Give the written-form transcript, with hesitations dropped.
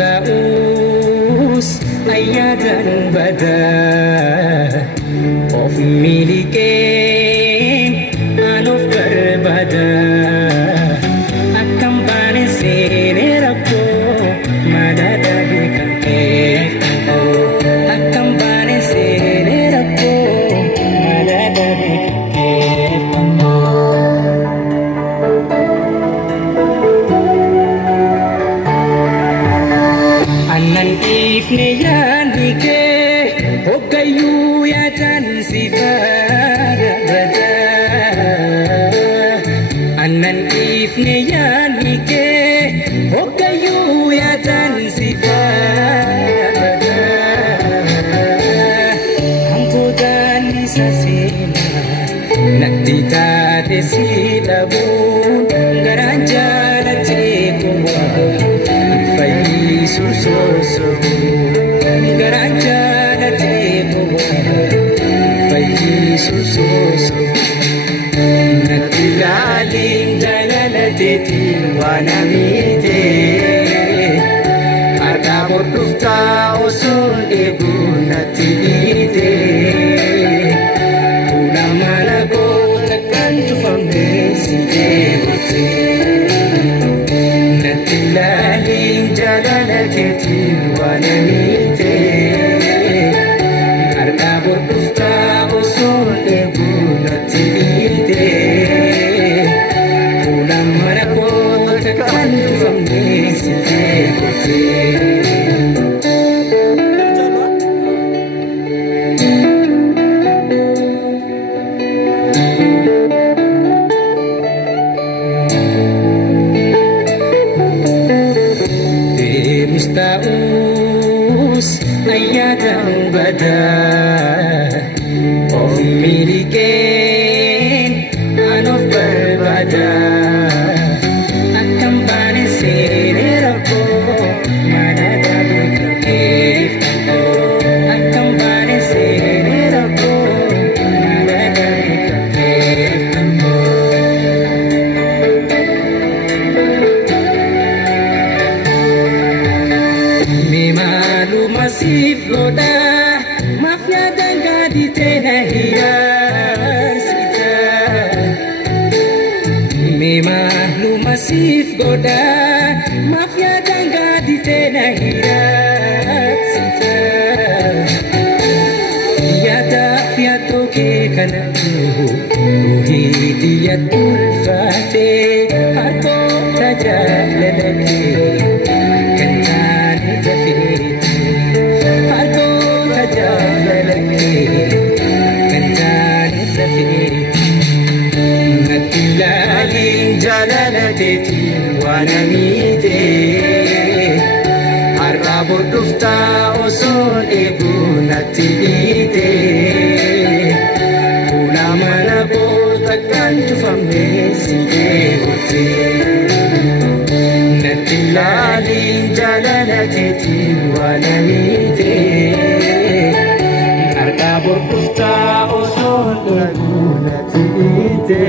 taus ayatan bada of miliken anof karbada akam bane sene rakko madada bikante akam bane sene rakko madada bikante Anan ifne yanike hogayu ya tan sifara bada Anan ifne yanike hogayu ya tan sifara bada Hamko dan sasina natita desilabun garanjala tekuwa Susu Garanja na tebo Fai susu Natilaling jalala titin wanamite Arda bordufta usul ibu natilite Ulamana ko takkan tufamne si jebote Natilaling jalala titin wanamite Arda bordufta usul ibu natilite Ulam manakot takkan tufamne si jebote Taus ayatan bada of miliken anof berbada akam bane sene rakko madada bikante akam bane sene rakko madada bikante Malu masif goda mafia danga di tena hiar sita Malu masif goda mafia danga di tena hiar sita Yada piato ke kanatu ruhi dia tulfate harko raja lalaki Natilaling jalala titin wanamite Arda bordufta usul ibu natilite Ulamana ko takkan tufamne si jebote Natilaling jalala titin wanamite Arda bordufta usul ibu natilite